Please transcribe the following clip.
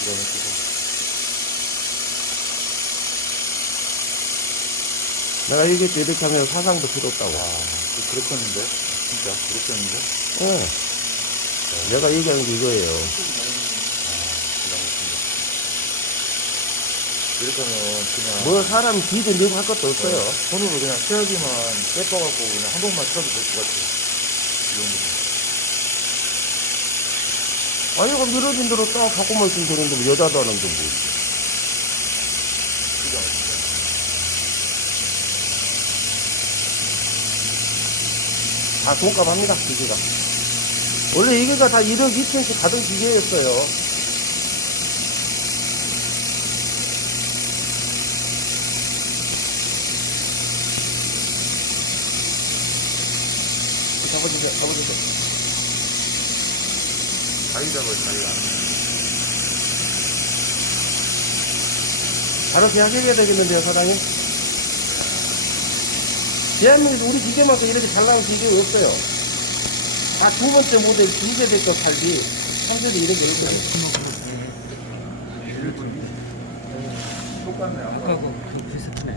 기가 막히고. 내가 얘기했지 이렇게 하면 화상도 필요 없다고. 와 아, 그 그렇겠는데? 진짜 그렇겠는데? 예. 네. 내가 얘기한 게 이거예요. 아, 이렇게 하면 그냥 뭐 사람 기도 내고 할 것도 없어요. 네, 손으로 그냥 쇠하기만 빼빠갖고 그냥 한 번만 쳐도 될 것 같아요. 이 정도면 아니, 그럼 이러진 대로 딱 갖고만 있으면 되는데, 뭐 여자도 하는데 뭐. 않습니까? 다 돈값 합니다, 기계가. 원래 이게가 다 1억 2천씩 가던 기계였어요. 잡아주세요, 잡아주세요. 자기 잡아요, 자기가. 바로 계약해야 되겠는데요, 사장님? 대한민국에서 우리 기계만큼 이렇게 잘 나온 기계가 없어요. 다 두 번째 모델, 두 세대 거 팔지, 3세대 이런 게 없어요. 똑같네, 아무거나. 아까하고 비슷하네.